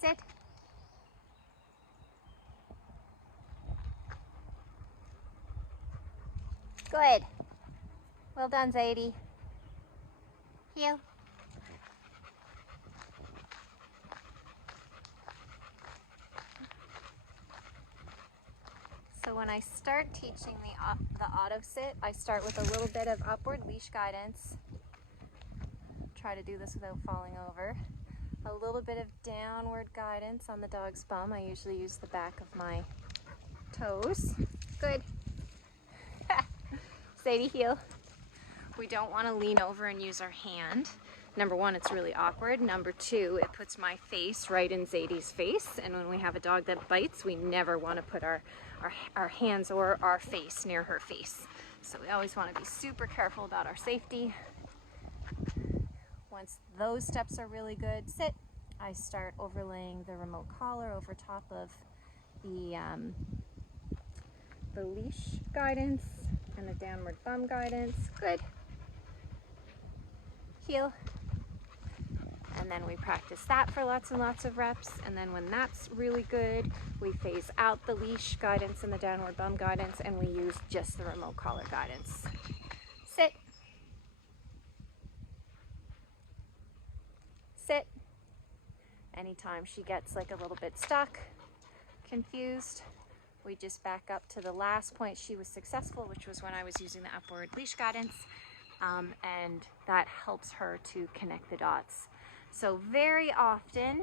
Sit. Good. Well done, Zadie. Heel. So when I start teaching the auto sit, I start with a little bit of upward leash guidance. Try to do this without falling over. A little bit of downward guidance on the dog's bum. I usually use the back of my toes. Good. Zadie, heel. We don't want to lean over and use our hand. Number one, it's really awkward. Number two, it puts my face right in Zadie's face. And when we have a dog that bites, we never want to put our hands or our face near her face. So we always want to be super careful about our safety. Once those steps are really good, sit. I start overlaying the remote collar over top of the leash guidance and the downward bum guidance. Good. Heel. And then we practice that for lots and lots of reps. And then when that's really good, we phase out the leash guidance and the downward bum guidance, and we use just the remote collar guidance. Sit. Sit. Anytime she gets like a little bit stuck, confused, we just back up to the last point she was successful, which was when I was using the upward leash guidance. And that helps her to connect the dots. So very often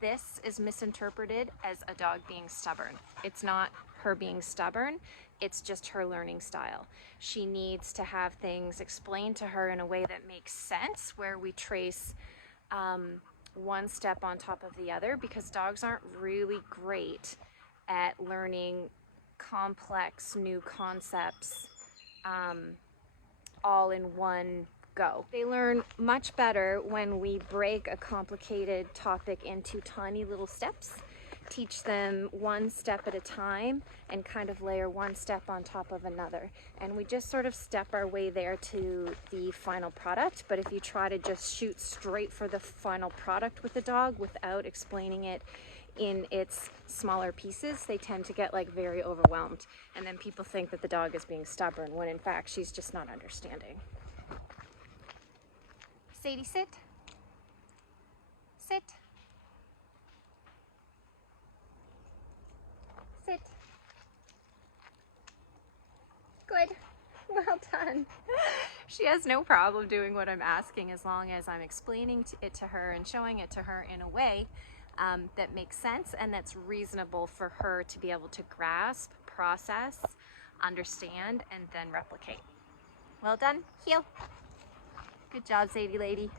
this is misinterpreted as a dog being stubborn. It's not her being stubborn, it's just her learning style. She needs to have things explained to her in a way that makes sense, where we trace one step on top of the other, because dogs aren't really great at learning complex new concepts all in one go. They learn much better when we break a complicated topic into tiny little steps, teach them one step at a time, and kind of layer one step on top of another. And we just sort of step our way there to the final product. But if you try to just shoot straight for the final product with the dog without explaining it in its smaller pieces, they tend to get like very overwhelmed, and then people think that the dog is being stubborn when in fact she's just not understanding. Zadie, sit. Sit. Sit. Good. Well done. She has no problem doing what I'm asking, as long as I'm explaining it to her and showing it to her in a way that makes sense and that's reasonable for her to be able to grasp, process, understand, and then replicate. Well done. Heel. Good job, Zadie lady.